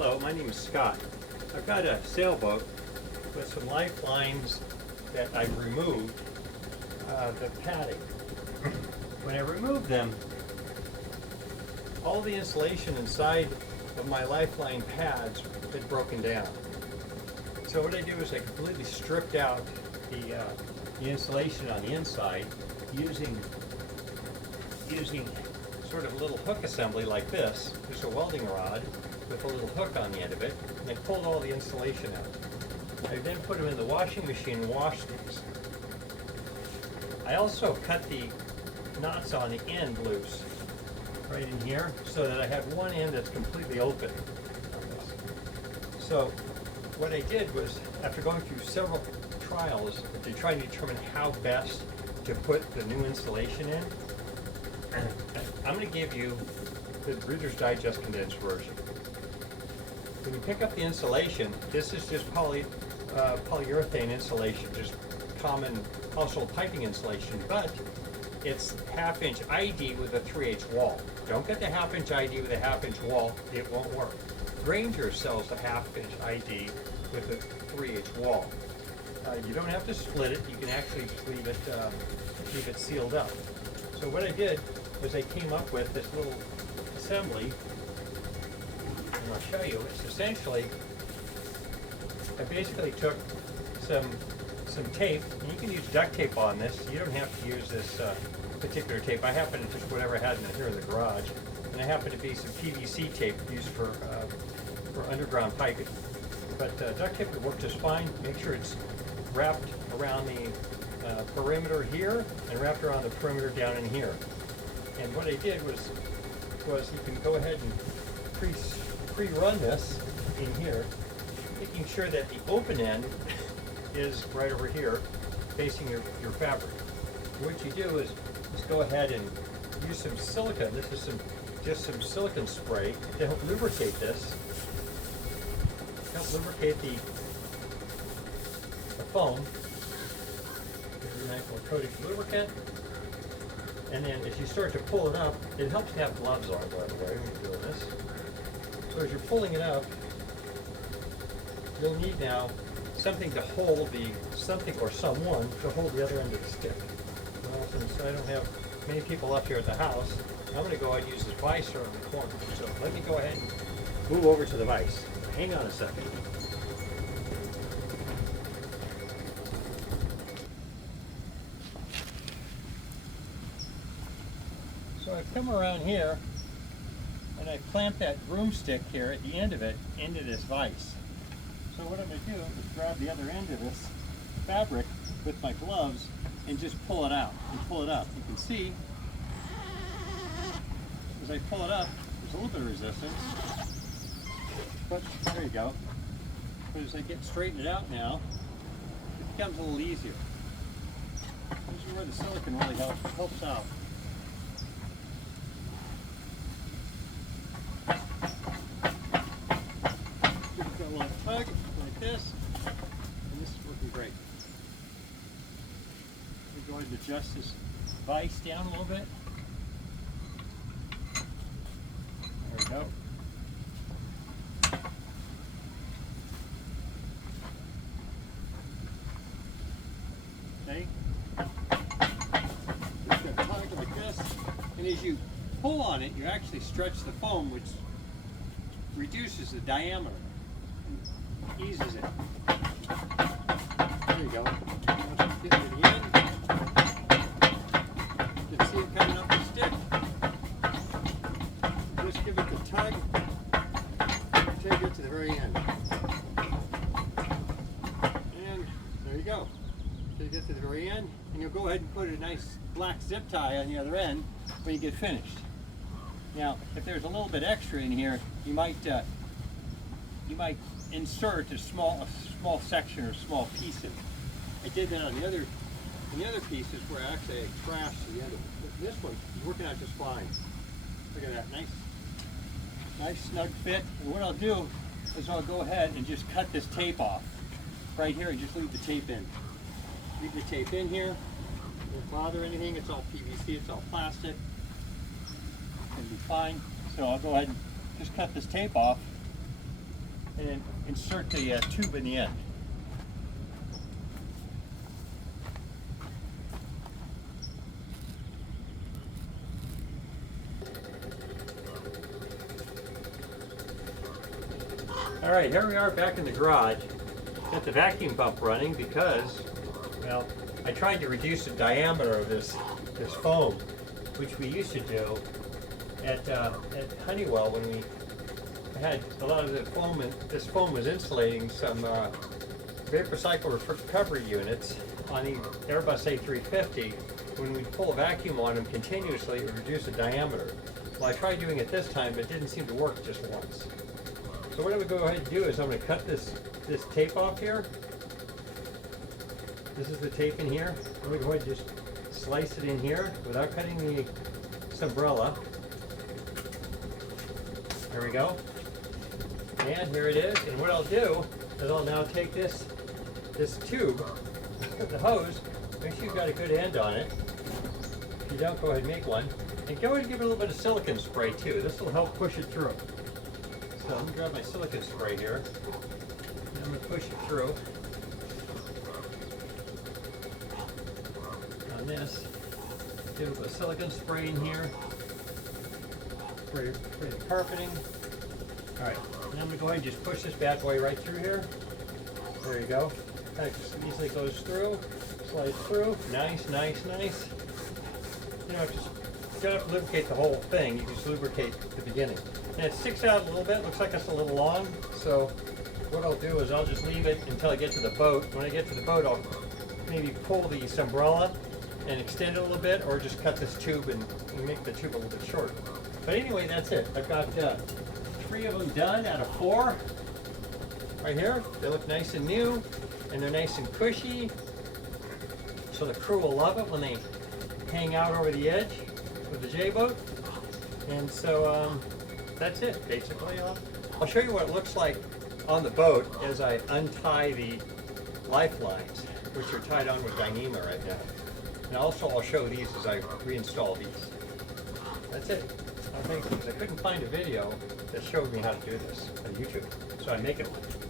Hello, my name is Scott. I've got a sailboat with some lifelines that I've removed the padding. When I removed them, all the insulation inside of my lifeline pads had broken down. So what I do is I completely stripped out the insulation on the inside using sort of a little hook assembly like this, just a welding rod with a little hook on the end of it, and I pulled all the insulation out. I then put them in the washing machine and washed these. I also cut the knots on the end loose, right in here, so that I have one end that's completely open. So what I did was, after going through several trials to try and determine how best to put the new insulation in, I'm going to give you the Reader's Digest condensed version. When you pick up the insulation, this is just polyurethane insulation, just common household piping insulation, but it's half-inch ID with a 3/8 wall. Don't get the half-inch ID with a half-inch wall, it won't work. Granger sells the half-inch ID with a 3/8 wall. You don't have to split it, you can actually leave it sealed up. So what I did was I came up with this little assembly, and I'll show you. It's essentially, I basically took some tape, and you can use duct tape on this. You don't have to use this particular tape. I happen to just whatever I had in here in the garage, and it happened to be some PVC tape used for underground piping. But duct tape would work just fine. Make sure it's wrapped around the perimeter here and wrapped around the perimeter down in here. And what I did was you can go ahead and pre-run this in here, making sure that the open end is right over here, facing your fabric. What you do is just go ahead and use some silicone. This is just some silicone spray to help lubricate this. Help lubricate the foam. Give it a nice little coating of lubricant. And then as you start to pull it up, it helps to have gloves on, by the way, when you're doing this. So as you're pulling it up, you'll need now something to hold someone to hold the other end of the stick. Well, since I don't have many people up here at the house, I'm going to go ahead and use this vise around the corner. So let me go ahead and move over to the vise. Hang on a second. So I come around here and I clamp that broomstick here at the end of it into this vise. So what I'm going to do is grab the other end of this fabric with my gloves and just pull it out and pull it up. You can see as I pull it up, there's a little bit of resistance, but there you go. But as I get straightened out now, it becomes a little easier. This is where the silicone really helps out. Give it a little tug like this, and this is working great. Let me go ahead and adjust this vise down a little bit. There we go. Okay. Just gonna tug like this, and as you pull on it, you actually stretch the foam, which reduces the diameter, eases it. There you go. Once you get to the end, you can see it coming up the stick. Just give it the tug until you get to the very end. And there you go. Until you get to the very end, and you'll go ahead and put a nice black zip tie on the other end when you get finished. Now, if there's a little bit extra in here, you might insert a small section or small pieces. I did that on the other pieces where actually I trashed the end of it. But this one is working out just fine. Look at that, nice snug fit. And what I'll do is I'll go ahead and just cut this tape off right here and just leave the tape in. Leave the tape in here. It won't bother anything. It's all PVC. It's all plastic. It'll be fine. So I'll go ahead and just cut this tape off and then insert the tube in the end. All right, here we are back in the garage. Got the vacuum pump running because, well, I tried to reduce the diameter of this foam, which we used to do at Honeywell when we had a lot of the foam, and this foam was insulating some vapor cycle recovery units on the Airbus A350. When we pull a vacuum on them continuously, it would reduce the diameter. Well, I tried doing it this time, but it didn't seem to work just once. So what I'm going to go ahead and do is I'm going to cut this tape off here. This is the tape in here. I'm going to go ahead and just slice it in here without cutting the umbrella. There we go. And here it is. And what I'll do is I'll now take this tube, the hose, make sure you've got a good end on it. If you don't, go ahead and make one. And go ahead and give it a little bit of silicone spray too. This will help push it through. So I'm going to grab my silicone spray here, and I'm going to push it through on this. Do a little silicone spray in here, spray the carpeting. All right, now I'm going to go ahead and just push this bad boy right through here. There you go. That just easily goes through, slides through. Nice, nice, nice. You know, you don't have to lubricate the whole thing. You just lubricate the beginning. And it sticks out a little bit. Looks like it's a little long. So what I'll do is I'll just leave it until I get to the boat. When I get to the boat, I'll maybe pull the umbrella and extend it a little bit, or just cut this tube and make the tube a little bit shorter. But anyway, that's it. I've got 3 of them done out of 4 right here. They look nice and new, and they're nice and cushy. So the crew will love it when they hang out over the edge with the J-boat. And so that's it, basically. I'll show you what it looks like on the boat as I untie the lifelines, which are tied on with Dyneema right now. And also I'll show these as I reinstall these. That's it. I'll make these. I couldn't find a video that showed me how to do this on YouTube, so I'm making one.